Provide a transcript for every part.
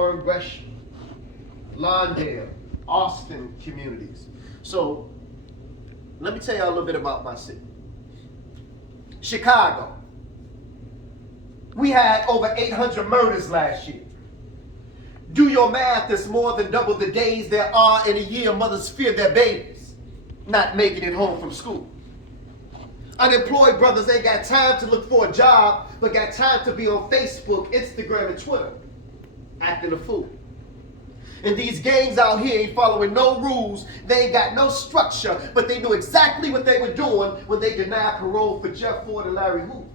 Warren, Gresham, Lawndale, Austin communities. So let me tell you a little bit about my city. Chicago. We had over 800 murders last year. Do your math, that's more than double the days there are in a year mothers fear their babies not making it home from school. Unemployed brothers ain't got time to look for a job, but got time to be on Facebook, Instagram, and Twitter, acting a fool. And these gangs out here ain't following no rules. They ain't got no structure, but they knew exactly what they were doing when they denied parole for Jeff Ford and Larry Hoover.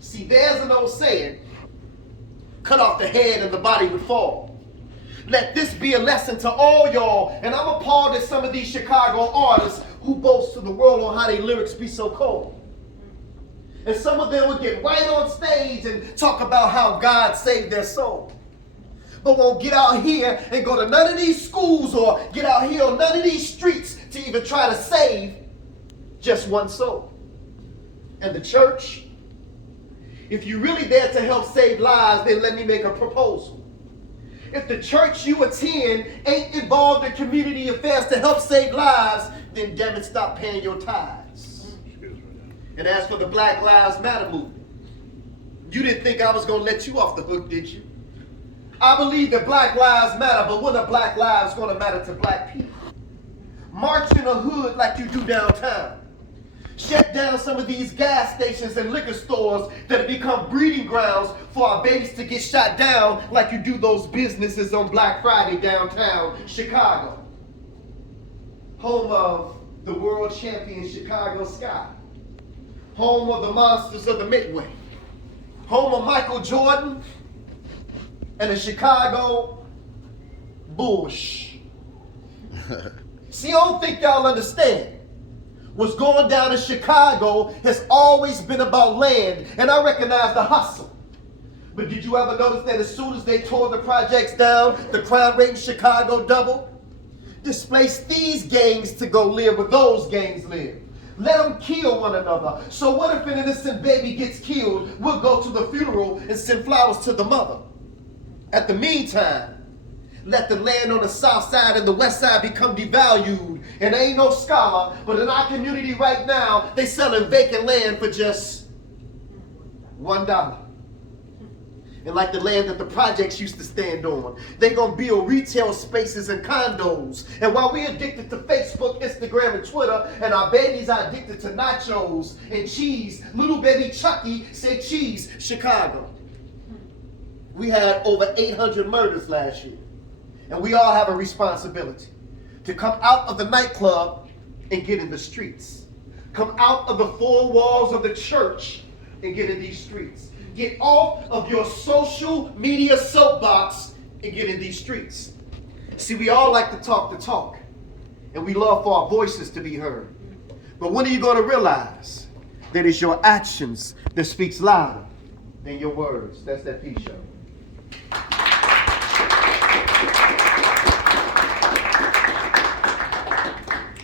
See, there's an old saying, cut off the head and the body would fall. Let this be a lesson to all y'all, and I'm appalled at some of these Chicago artists who boast to the world on how their lyrics be so cold. And some of them would get right on stage and talk about how God saved their soul, but won't get out here and go to none of these schools or get out here on none of these streets to even try to save just one soul. And the church, if you're really there to help save lives, then let me make a proposal. If the church you attend ain't involved in community affairs to help save lives, then damn it, stop paying your tithes. And as for the Black Lives Matter movement, you didn't think I was going to let you off the hook, did you? I believe that Black Lives matter, but when are Black lives going to matter to black people? March in the hood like you do downtown. Shut down some of these gas stations and liquor stores that have become breeding grounds for our babies to get shot down like you do those businesses on Black Friday downtown Chicago. Home of the world champion Chicago Sky. Home of the monsters of the Midway. Home of Michael Jordan and the Chicago Bush. See, I don't think y'all understand. What's going down in Chicago has always been about land, and I recognize the hustle. But did you ever notice that as soon as they tore the projects down, the crime rate in Chicago doubled? Displace these gangs to go live where those gangs live. Let them kill one another. So what if an innocent baby gets killed? We'll go to the funeral and send flowers to the mother. At the meantime, let the land on the south side and the west side become devalued. And there ain't no scholar, but in our community right now, they selling vacant land for just $1. And like the land that the projects used to stand on, they gonna build retail spaces and condos. And while we addicted to Facebook, Instagram, and Twitter, and our babies are addicted to nachos and cheese, little baby Chucky said cheese, Chicago. We had over 800 murders last year. And we all have a responsibility to come out of the nightclub and get in the streets. Come out of the four walls of the church and get in these streets. Get off of your social media soapbox and get in these streets. See, we all like to talk the talk, and we love for our voices to be heard. But when are you going to realize that it's your actions that speaks louder than your words? That's that P show.